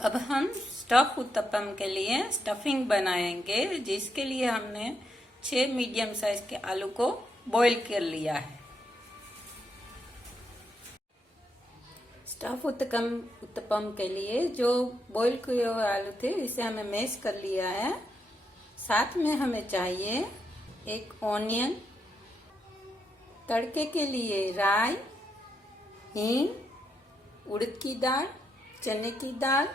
अब हम स्टफ उत्तपम के लिए स्टफिंग बनाएंगे, जिसके लिए हमने 6 मीडियम साइज के आलू को बॉईल कर लिया है। स्टफ उत्तपम के लिए जो बॉईल किए हुए आलू थे, इसे हमें मैश कर लिया है। साथ में हमें चाहिए एक ऑनियन, तड़के के लिए राई, हींग, उड़द की दाल, चने की दाल,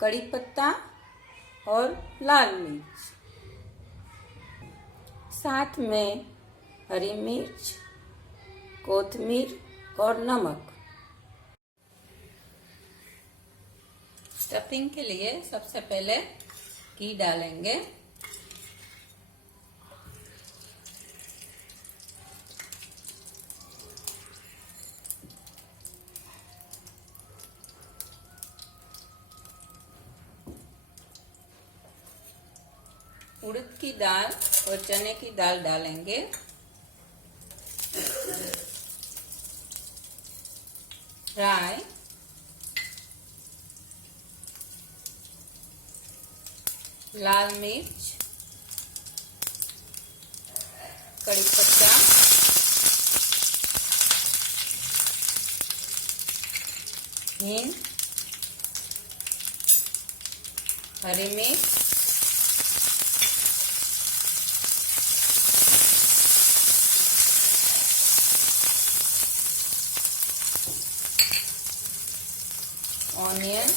कड़ी पत्ता और लाल मिर्च। साथ में हरी मिर्च, कोथिमीर और नमक। स्टफिंग के लिए सबसे पहले घी डालेंगे। उड़द की दाल और चने की दाल डालेंगे। राई, लाल मिर्च, कड़ी पत्ता, हींग, हरी मिर्च, ऑनियन,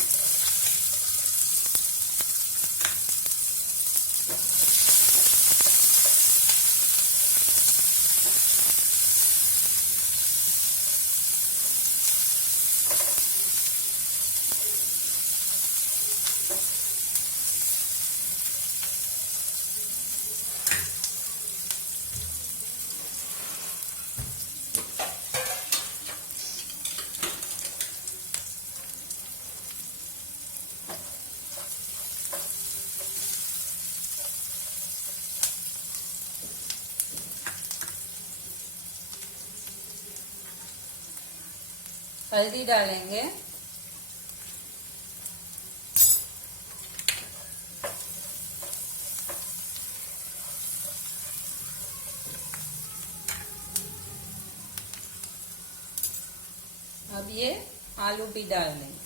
हल्दी डालेंगे। अब ये आलू भी डाल देंगे।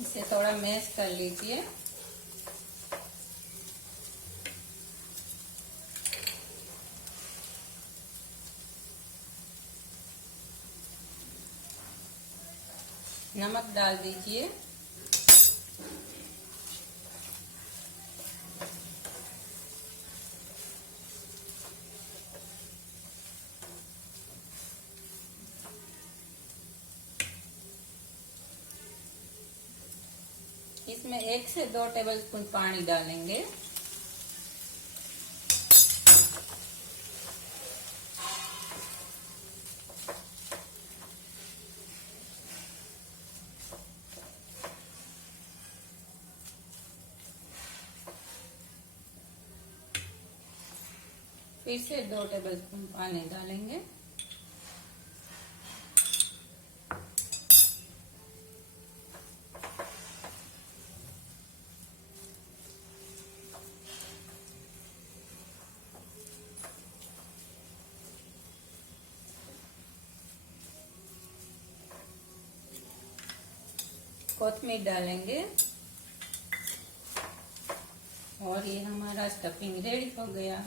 इसे थोड़ा मैश कर लीजिए। नमक डाल दीजिए। इसमें 1 से 2 टेबलस्पून पानी डालेंगे। फिर से 2 टेबलस्पून पानी डालेंगे। कोथिमीर डालेंगे और ये हमारा स्टफिंग रेडी हो गया।